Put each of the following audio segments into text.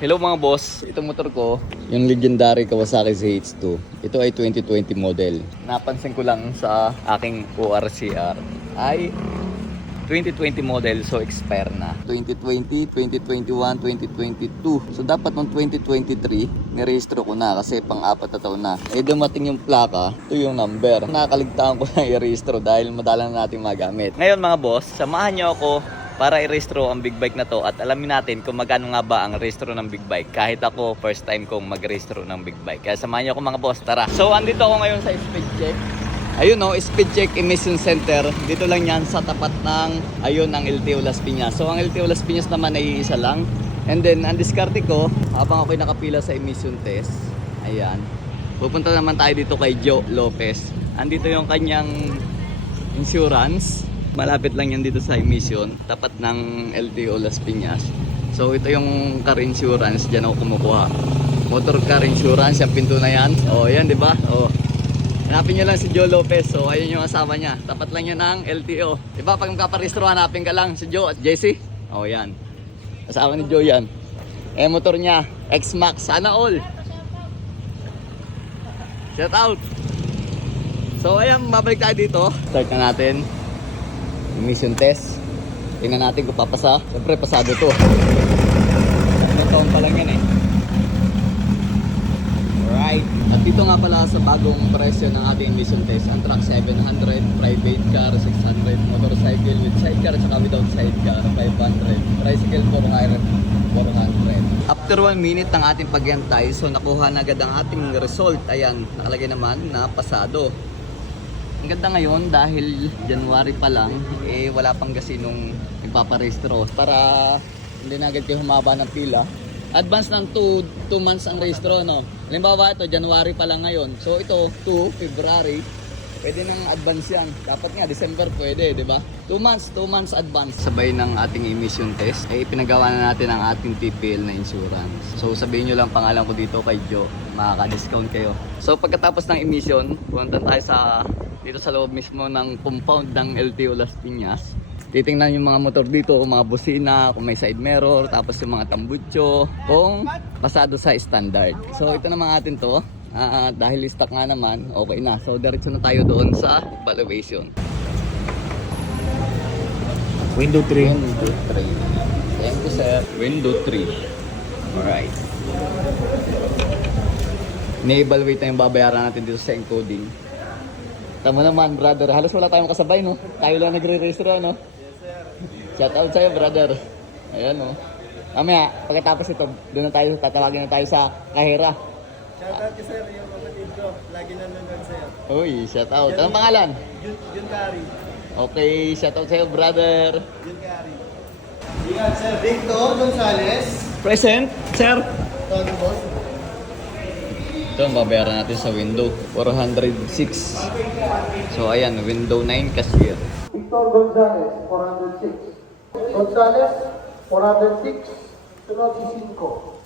Hello mga boss, itong motor ko, yung legendary Kawasaki ZH2. Ito ay 2020 model. Napansin ko lang sa aking ORCR ay 2020 model so expire na. 2020, 2021, 2022. So dapat noong 2023, nirehistro ko na kasi pang-apat na taon na. Eh dumating yung plaka, ito yung number. Nakakaligtaan ko na i-rehistro dahil madalang na natin magamit. Ngayon mga boss, samahan nyo ako para i-restro ang big bike na to at alamin natin kung magkano nga ba ang restro ng big bike. Kahit ako, first time kong mag-restro ng big bike. Kaya samahan niyo ako mga boss, tara. So, andito ako ngayon sa speed check. Ayun no, speed check emission center. Dito lang yan sa tapat ng, ayun, ng LTO Las Piñas. So, ang LTO Las Piñas naman ay isa lang. And then, ang diskarte ko, habang ako'y nakapila sa emission test, ayan, pupunta naman tayo dito kay Joe Lopez. Andito yung kanyang insurance. Malapit lang yan dito sa emission, tapat ng LTO Las Piñas. So ito yung car insurance, diyan ako kumukuha. Motor car insurance, yung pinto na yan. O yan, di ba? O. Hanapin nyo lang si Joe Lopez. So ayun yung asawa niya. Tapat lang yan ng LTO. Di ba? Pag magkaparehistro, hanapin ka lang si Joe at JC. O yan. Asawa ni Joe yan. Eh motor niya, X-Max, sana all. Shout out. So ayan, babalik tayo dito. Start na natin. Emission test. Tingnan natin kung papasa. Siyempre, pasado to. Ilang taon pa lang yan eh. Alright. At dito nga pala sa bagong presyo ng ating emission test. Ang truck 700, private car 600, motorcycle with sidecar at without sidecar 500, tricycle 400. 400. After 1 minute ng ating pagyantay, so nakuha na agad ang ating result. Ayan, nakalagay naman na pasado. Ang ganda ngayon dahil January pa lang, eh wala pang kasi nung ipaparehistro. Para hindi na agad kayo humaba ng pila. Advance ng 2 2 months ang rehistro, no? Halimbawa ito, January pa lang ngayon. So ito, 2 February, pwede nang advance yan. Dapat nga, December pwede, di ba? 2 months, 2 months advance. Sabay ng ating emission test, eh pinagawa na natin ang ating TPL na insurance. So sabihin nyo lang pangalan ko dito kay Joe, makaka-discount kayo. So pagkatapos ng emission, pumunta tayo sa dito sa loob mismo ng compound ng LTO Las Piñas. Titingnan yung mga motor dito, kung mga busina, kung may side mirror, tapos yung mga tambutso, kung pasado sa standard. So ito naman atin to. Ah, dahil stock nga naman, okay na. So diretso na tayo doon sa valuation. Window 3. Window 3. Thank you sir. Window 3. Alright. Ni-evaluate na yung babayaran natin dito sa encoding. Tama naman, brother. Halos wala tayong kasabay, no? Tayo lang nagre-register, no? Yes, sir. Shout out sa'yo, brother. Ayan, no? Mamaya, pagkatapos ito, doon na tayo, tatawagin na tayo sa kahera. Shoutout ko sir, yung kapatid ko. Lagi nanonood sa'yo. Uy, shout out. Anong pangalan? Jun, Jun Kari. Okay, shout out sa'yo, brother. Jun Kari. Yan, sir. Victor Gonzalez. Present, sir. Tony Boss. Ito ang babayaran natin sa window. 406. So, ayan, window 9 cashier. Victor Gonzalez, 406. Gonzalez, 406. Sunod si 5.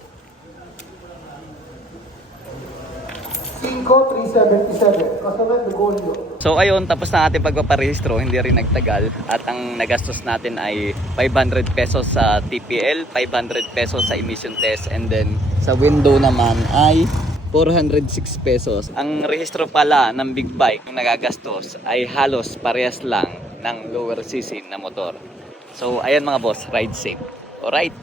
5,377. Kasunod, Lugolio. So ayun, tapos na ating pagpaparehistro, hindi rin nagtagal. At ang nagastos natin ay 500 pesos sa TPL, 500 pesos sa emission test, and then sa window naman ay 406 pesos. Ang rehistro pala ng big bike yung nagagastos ay halos parehas lang ng lower CC na motor. So ayan mga boss, ride safe. Alright.